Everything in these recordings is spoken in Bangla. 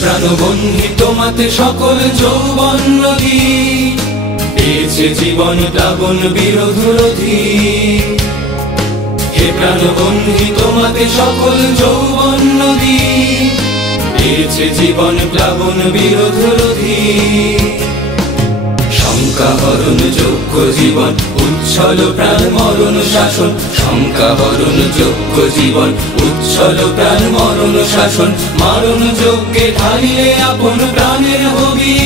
প্রাণবন্ধী তোমাতে সকল যৌবন নদী, পেয়েছে জীবন প্লাবন বিরোধ রোধী। হে প্রাণবন্ধী তোমাতে সকল যৌবন নদী, পেয়েছে জীবন প্লাবন বিরোধ রোধী। শঙ্কা হরণ যোগ্য জীবন উচ্ছল প্রাণ মরণ শাসন, শঙ্কা হরণ যোগ্য জীবন উচ্ছল প্রাণ মরণ শাসন। মারণ যজ্ঞে ঢালিলে আপন প্রাণের হবি,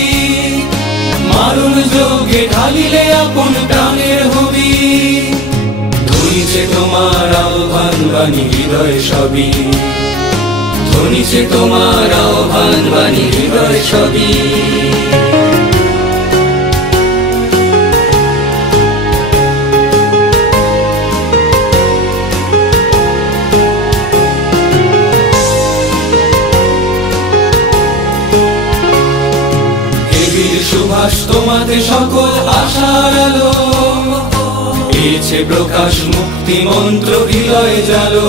মারণ যজ্ঞে ঢালিলে আপন প্রাণের হবি। ধ্বনিছে তোমার আহ্বান বাণী হৃদয় সবই, ধ্বনিছে তোমার আহ্বান বাণী হৃদয় সবই। সুভাষ তোমাতে সকল আশার আলো, পেয়েছে প্রকাশ মুক্তি মন্ত্র হৃদয় জালো।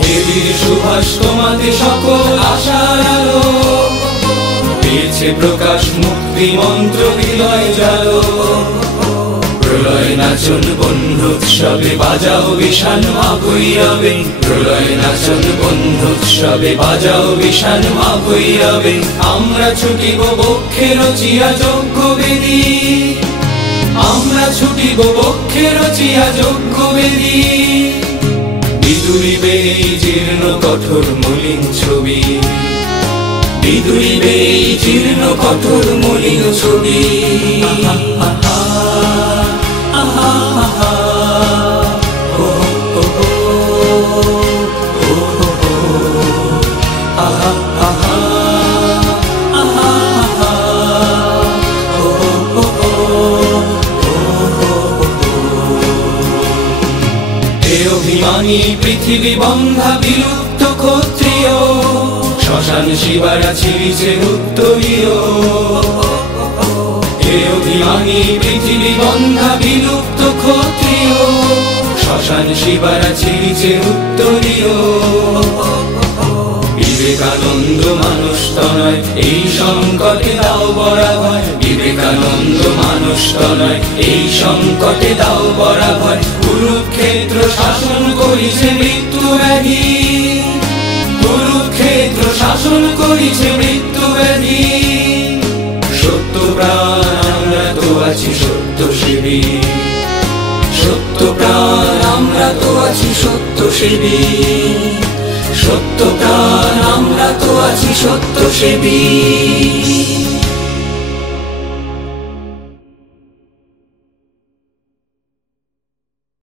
হে বীর সুভাষ তোমাতে সকল আশার আলো, পেয়েছে প্রকাশ মুক্তি মন্ত্র হৃদয় জালো। প্রলয় নাচন বন্ধুৎসবে বাজাও বিষাণ মা ভৈরবে, প্রলয় নাচন বন্ধুৎসবে বাজাও বিষাণ মা ভৈরবে। আমরা ছুটিব বক্ষে রচিয়া যজ্ঞ বেদী, আমরা ছুটিব বক্ষে রচিয়া যজ্ঞ বেদী। বিদুরিবে এই জীর্ণ কঠোর মলিন ছবি, বিদুরিবে এই জীর্ণ কঠোর মলিন ছবি। অভিমানী পৃথিবী বন্ধা বিলুপ্ত ক্ষত্রিয়, শ্মশান শিবারা ছিঁড়িছে উত্তরীয়। হে অভিমানী পৃথিবী বন্ধা বিলুপ্ত ক্ষত্রিয়, শ্মশান শিবারা ছিঁড়িছে উত্তরীয়। বিবেকানন্দ মানুষ তনয় এই সংকটে দাও বরাভয়, বিবেকানন্দ মানুষ তনয় এই সংকটে দাও বরাভয়। কুরুক্ষেত্র শাসন করিছে মৃত্যু ব্যাধি, কুরুক্ষেত্র শাসন করিছে মৃত্যু ব্যাধি। সত্য প্রাণ আমরা তো আছি সত্য সেবী, সত্য প্রাণ আমরা তো আছি সত্য সেবী, সত্য প্রাণ আমরা তো আছি সত্য সেবী।